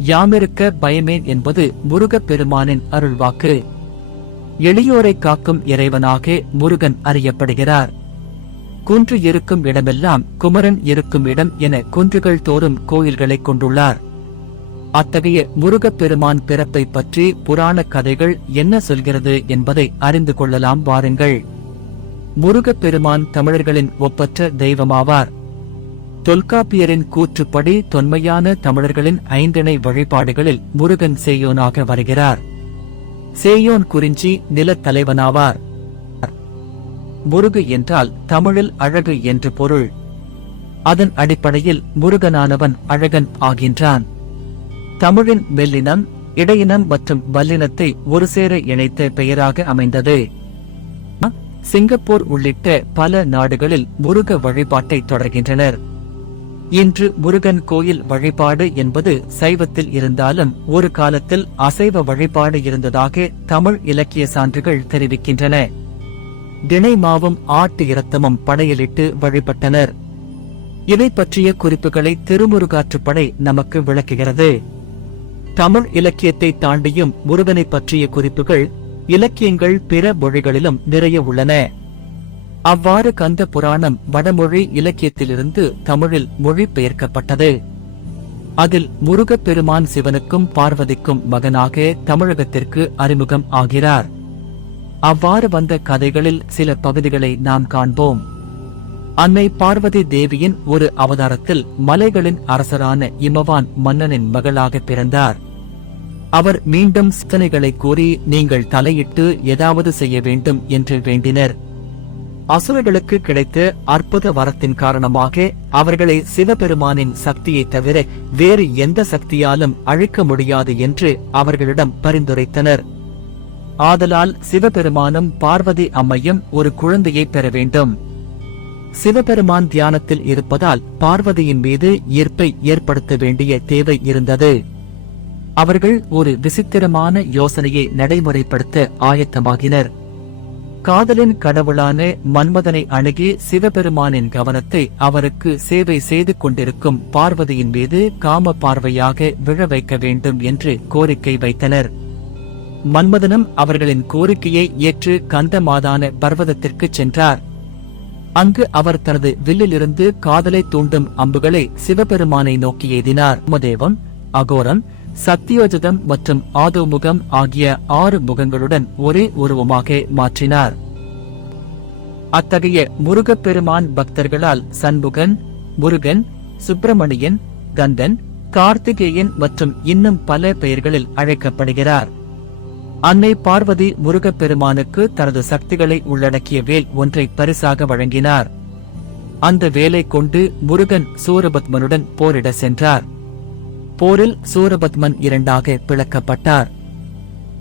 யாமிருக்க பயமேன் என்பது முருகப் பெருமானின் அருள்வாக்கு. எளியோரை காக்கும் இறைவனாக முருகன் அறியப்படுகிறார். குன்று இருக்கும் இடமெல்லாம் குமரன் இருக்கும் இடம் என குன்றுகள் தோறும் கோயில்களைக் கொண்டுள்ளார். அத்தகைய முருகப் பெருமான் பிறப்பை பற்றி புராணக் கதைகள் என்ன சொல்கிறது என்பதை அறிந்து கொள்ளலாம் வாருங்கள். முருகப் பெருமான் தமிழர்களின் ஒப்பற்ற தெய்வமாவார். தொல்காப்பியரின் கூற்றுப்படி தொன்மையான தமிழர்களின் ஐந்திணை வழிபாடுகளில் முருகன் சேயோனாக வருகிறார். சேயோன் குறிஞ்சி நிலத்தலைவனாவார். முருகு என்றால் தமிழில் அழகு என்று பொருள். அதன் அடிப்படையில் முருகனானவன் அழகன் ஆகின்றான். தமிழின் மெல்லினம், இடையினம் மற்றும் வல்லினத்தை ஒருசேர இணைத்த பெயராக அமைந்தது. சிங்கப்பூர் உள்ளிட்ட பல நாடுகளில் முருக வழிபாட்டை தொடர்கின்றனர். இன்று முருகன் கோயில் வழிபாடு என்பது சைவத்தில் இருந்தாலும் ஒரு காலத்தில் அசைவ வழிபாடு இருந்ததாக தமிழ் இலக்கிய சான்றுகள் தெரிவிக்கின்றன. தினை மாவும் ஆட்டு இரத்தமும் படையலிட்டு வழிபட்டனர். இதை பற்றிய குறிப்புகளை திருமுருகாற்றுப்படை நமக்கு விளக்குகிறது. தமிழ் இலக்கியத்தை தாண்டியும் முருகனை பற்றிய குறிப்புகள் இலக்கியங்கள் பிற மொழிகளிலும் நிறைய உள்ளன. அவ்வாறு கந்த புராணம் வடமொழி இலக்கியத்திலிருந்து தமிழில் மொழிபெயர்க்கப்பட்டது. அதில் முருகப் பெருமான் சிவனுக்கும் பார்வதிக்கும் மகனாக தமிழகத்திற்கு அறிமுகம் ஆகிறார். அவ்வாறு வந்த கதைகளில் சில பகுதிகளை நாம் காண்போம். அன்னை பார்வதி தேவியின் ஒரு அவதாரத்தில் மலைகளின் அரசரான இமவான் மன்னனின் மகளாக பிறந்தார். அவர் மீண்டும் சித்தனைகளை கூறி நீங்கள் தலையிட்டு ஏதாவது செய்ய வேண்டும் என்று வேண்டினர். அசுரர்களுக்கு கிடைத்த அற்புத வரத்தின் காரணமாக அவர்களை சிவபெருமானின் சக்தியை தவிர வேறு எந்த சக்தியாலும் அழிக்க முடியாது என்று அவர்களிடம் பரிந்துரைத்தனர். ஆதலால் சிவபெருமானும் பார்வதி அம்மையும் ஒரு குழந்தையை பெற வேண்டும். சிவபெருமான் தியானத்தில் இருப்பதால் பார்வதியின் மீது ஈர்ப்பை ஏற்படுத்த வேண்டிய தேவை இருந்தது. அவர்கள் ஒரு விசித்திரமான யோசனையை நடைமுறைப்படுத்த ஆயத்தமாகினர். காதலின் கடவுளான மன்மதனை அணுகி சிவபெருமானின் கவனத்தை அவருக்கு சேவை செய்து கொண்டிருக்கும் பார்வதியின் மீது காம பார்வையாக விழ வைக்க வேண்டும் என்று கோரிக்கை வைத்தனர். மன்மதனும் அவர்களின் கோரிக்கையை ஏற்று கந்தமாதான பர்வதத்திற்கு சென்றார். அங்கு அவர் தனது வில்லிலிருந்து காதலை தூண்டும் அம்புகளை சிவபெருமானை நோக்கி எய்தினார். மதேவம், அகோரம், சத்தியோஜதம் மற்றும் ஆதோமுகம் ஆகிய 6 முகங்களுடன் ஒரே உருவமாக மாற்றினார். அத்தகைய முருகப்பெருமான் பக்தர்களால் சண்முகன், முருகன், சுப்பிரமணியன், கந்தன், கார்த்திகேயன் மற்றும் இன்னும் பல பெயர்களில் அழைக்கப்படுகிறார். அன்னை பார்வதி முருகப்பெருமானுக்கு தனது சக்திகளை உள்ளடக்கிய வேல் ஒன்றை பரிசாக வழங்கினார். அந்த வேலை கொண்டு முருகன் சூரபத்மனுடன் போரிட சென்றார். போரில் சூரபத்மன் 2ஆக பிளக்கப்பட்டார்.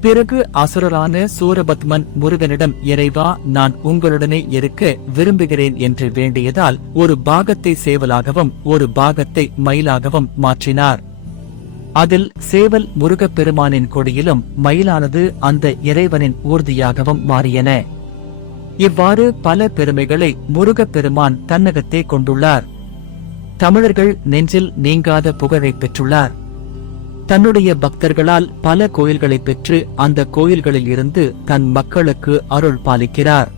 பிறகு அசுரரான சூரபத்மன் முருகனிடம் இறைவா, நான் உங்களுடனே இருக்க விரும்புகிறேன் என்று வேண்டியதால் ஒரு பாகத்தை சேவலாகவும் ஒரு பாகத்தை மயிலாகவும் மாற்றினார். அதில் சேவல் முருகப்பெருமானின் கொடியிலும் மயிலானது அந்த இறைவனின் ஊர்தியாகவும் மாறியன. இவ்வாறு பல பெருமைகளை முருகப்பெருமான் தன்னகத்தே கொண்டுள்ளார். தமிழர்கள் நெஞ்சில் நீங்காத புகழை பெற்றுள்ளார். தன்னுடைய பக்தர்களால் பல கோயில்களை பெற்று அந்த கோயில்களில் இருந்து தன் மக்களுக்கு அருள் பாலிக்கிறார்.